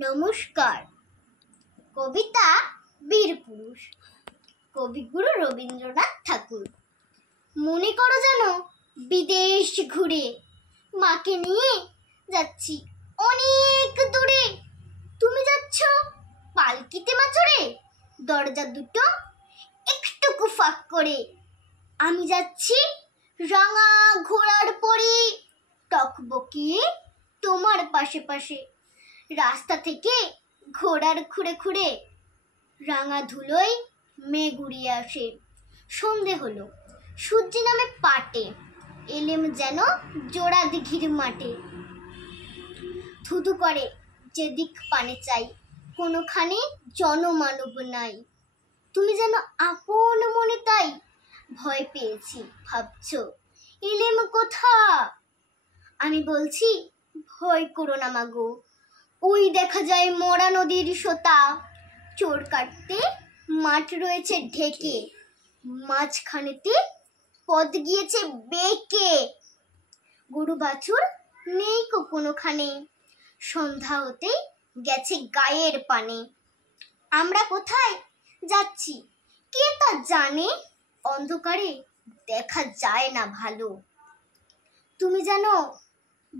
নমস্কার। কবিতা বীরপুরুষ। কবিগুরু রবীন্দ্রনাথ ঠাকুর। মনে করো যেন বিদেশ ঘুরে মাকে নিয়ে যাচ্ছি অনেক দূরে। তুমি যাচ্ছ পালকিতে মাচড়ে দরজা দুটো একটুকু ফাঁক করে। আমি যাচ্ছি রাঙা ঘোড়ার পরে টকবকিয়ে তোমার পাশে পাশে। রাস্তা থেকে ঘোড়ার খুঁড়ে খুঁড়ে রাঙা ধুলোয় মেঘ উড়িয়ে আসে। সন্ধে হলো। সূর্য নামে পাটে। এলেম যেন জোড়া দিঘির মাঠে। থুতু করে, যেদিক পানে চাই, কোনোখানে জনমানব নাই। তুমি যেন আপন মনে তাই ভয় পেয়েছি, ভাবছ। এলেম কোথা? আমি বলছি, ভয় করো না মাগো ওই দেখা যায় মরা নদীর সোতা। চোর কাটতে মাঠ রয়েছে ঢেকে। মাঝখানেতে পদ গিয়েছে বেঁকে। গরু বাছুর নেই কোনোখানে সন্ধ্যা হতেই গেছে গায়ের পানে। আমরা কোথায় যাচ্ছি? কে তা জানে? অন্ধকারে দেখা যায় না ভালো। তুমি জানো,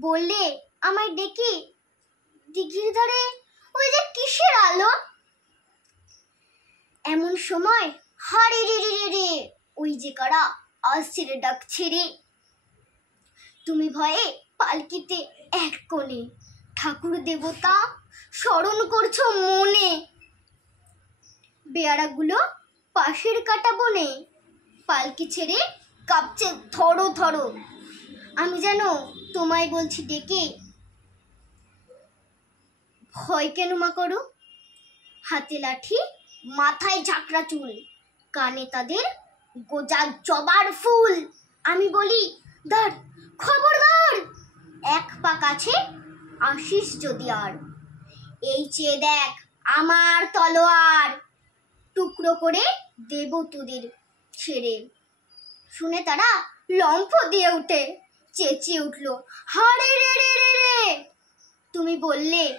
বললে আমায় ডেকে ধারে ওই যে কিসের আলো? এমন সময় হারে রে রে রে ওই যে কারা আসছে রে ডাকছে রে। তুমি ভয়ে পালকিতে এক কোণে ঠাকুর দেবতা স্মরণ করছ মনে। বেয়ারাগুলো পাশের কাটা বনে পালকি ছেড়ে কাঁপছে থরো থরো আমি যেন তোমায় বলছি ডেকে ভয় কেন মা করো? হাতে লাঠি, মাথায় ঝাঁকড়া চুল, কানে তাদের গোজা জবার ফুল। আমি বলি, ধর, খবরদার! এক পা কাছে আসিস যদি আর। এই চেয়ে দেখ আমার তলোয়ার। টুকরো করে দেব তোদের ছেড়ে। শুনে তারা লম্ফ দিয়ে উঠে। চেঁচিয়ে উঠল হারে রে রে রে রে! তুমি বললে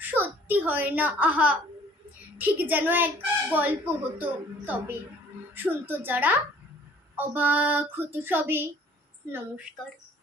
সত্যি হয় না, আহা। ঠিক যেন এক গল্প হতো, তবে শুনতো যারা অবাক হতো সবে। নমস্কার।